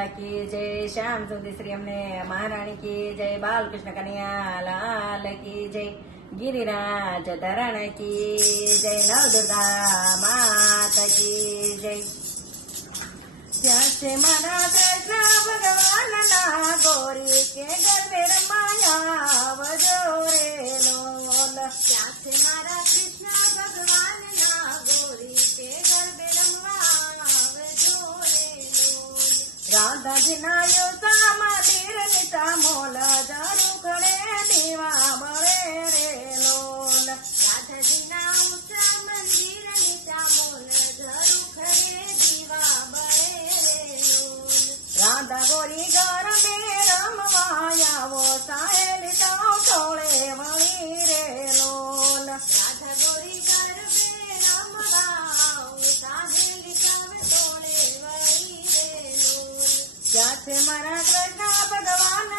माता की जय, श्याम सुंदर श्री हमने महारानी की जय बाल कृष्ण कन्या लाल की जय, गिरिराज धरण की जय नव दुर्गा माता की जय। जैसे मना कृष्ण भगवान ना गोरी के घर माया 大姐，哪有 ત્યાં છે કૃષ્ણ ભગવાન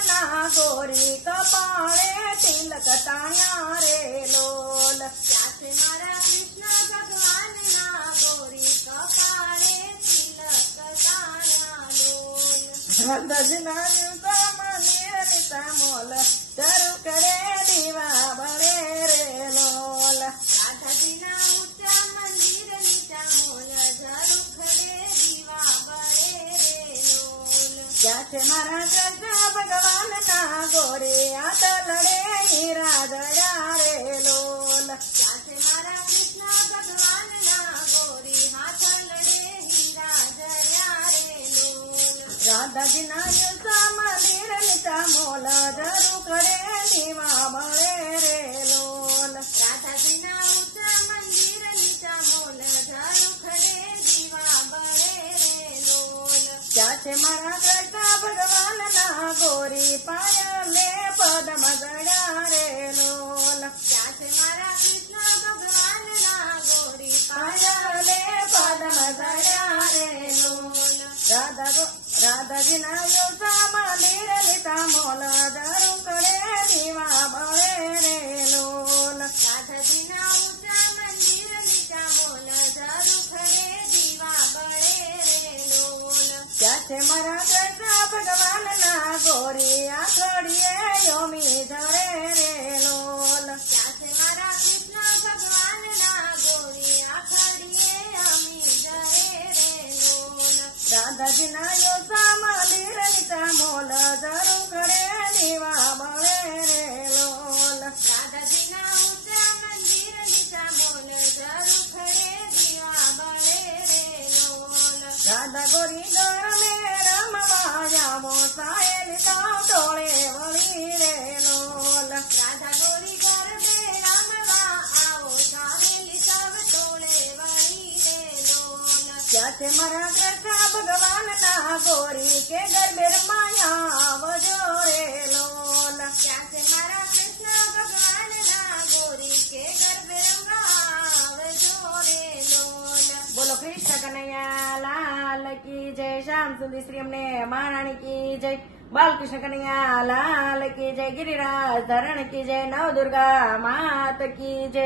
ગોરી કપાળે તિલક તાયા રે લોલ ત્યાં છે મારા કૃષ્ણ ભગવાનના ગોરી કપાળે તિલક તાળા લોલ. રાધાજીના યુગમાં નિરનિતા મોલ ચરુ કરે દીવા ત્યાં છે મારા કૃષ્ણ ભગવાન ના ગોરે આત લડે જડ્યા રે લોલ ત્યાં છે મારા કૃષ્ણ ભગવાનના ગોરી હાથ લડે જડ્યા રે લોલ. રાધાજીના યુગમાં નિરનિતા મોલ ચરુ છે મારા કૃષ્ણ ભગવાન ના ગોરી પાયલે પદ મગડા રે લોલ. ત્યાં છે મારા કૃષ્ણ ભગવાનના ગોરી પાયલે પદ મગડા રે લોલ. રાધા ગો રાધાજીના યોસામાં ભગવાન ના ગોરી આખડીએ યોમી ધરે રે લોલ ત્યાં છે મારા કૃષ્ણ ભગવાનના ગોરી આખડીએ અમી જરે રે લોલ. રાધાજીના યોસામાં લીરલિતા મોલ ધરું કરે દીવા બળે રે લોલ રાધાજીના ઊંચા મંદિર નીચા મોલ ઝરૂ ખડે દીવા બળે રે લોલ. દાદા ગોરી ગરમે લોલ. ત્યાં છે મારા કૃષ્ણ ભગવાન ના ગોરી કે ગરબે રમાયા આવજો રે લોલ ત્યાં છે મારા કૃષ્ણ ભગવાનના ગોરી કે ગરબે રમવા આવજો રે લોલ. બોલો કૃષ્ણ કનૈયા લાલ કી જય શ્યામ સુંદર શ્રી અમને મહારાણી કી જય બાલકૃષ્ણ કનૈયા લાલ કી જય ગિરિરાજ ધરણ કી જય નવ દુર્ગા માત કી જય